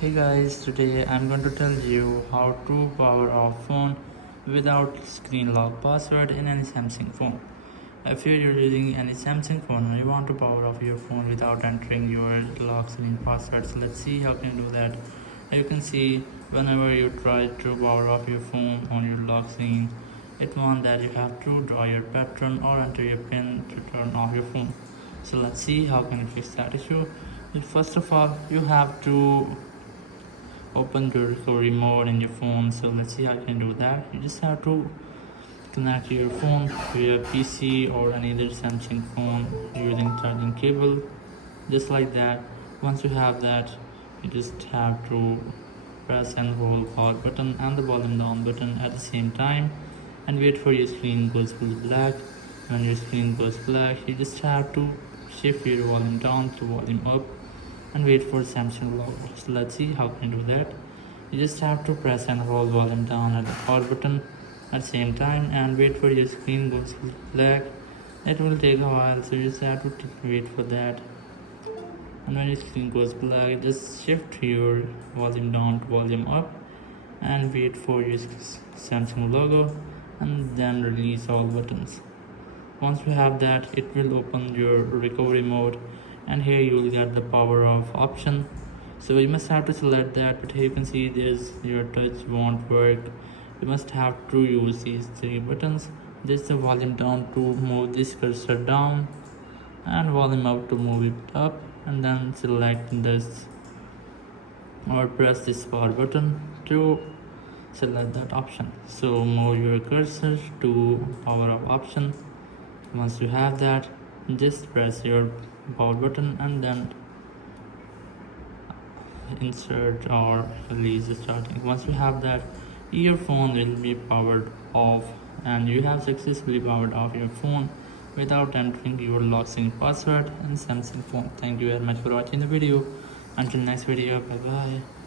Hey guys, today I'm going to tell you how to power off phone without screen lock password in any Samsung phone. If you're using any Samsung phone and you want to power off your phone without entering your lock screen passwords, let's see how can you do that. You can see whenever you try to power off your phone on your lock screen, it wants that you have to draw your pattern or enter your pin to turn off your phone. So let's see how can you fix that issue. First of all, you have to open the recovery mode in your phone. So let's see how you can do that. You just have to connect your phone to your PC or any other Samsung phone using charging cable, just like that. Once you have that, you just have to press and hold power button and the volume down button at the same time and wait for your screen goes full black. When your screen goes black, you just have to shift your volume down to volume up and wait for Samsung logo. So let's see how can you do that. You just have to press and hold volume down at the power button at the same time and wait for your screen goes black. It will take a while, so you just have to wait for that. And when your screen goes black, just shift your volume down to volume up and wait for your Samsung logo and then release all buttons. Once you have that, it will open your recovery mode and here you will get the power off option. So you must have to select that, but here you can see this your touch won't work. You must have to use these three buttons. This is the volume down to move this cursor down and volume up to move it up, and then select this or press this power button to select that option. So move your cursor to power off option. Once you have that, just press your power button and then insert or release the starting. Once you have that, your phone will be powered off and you have successfully powered off your phone without entering your lock screen password in Samsung phone. Thank you very much for watching the video. Until next video, bye bye.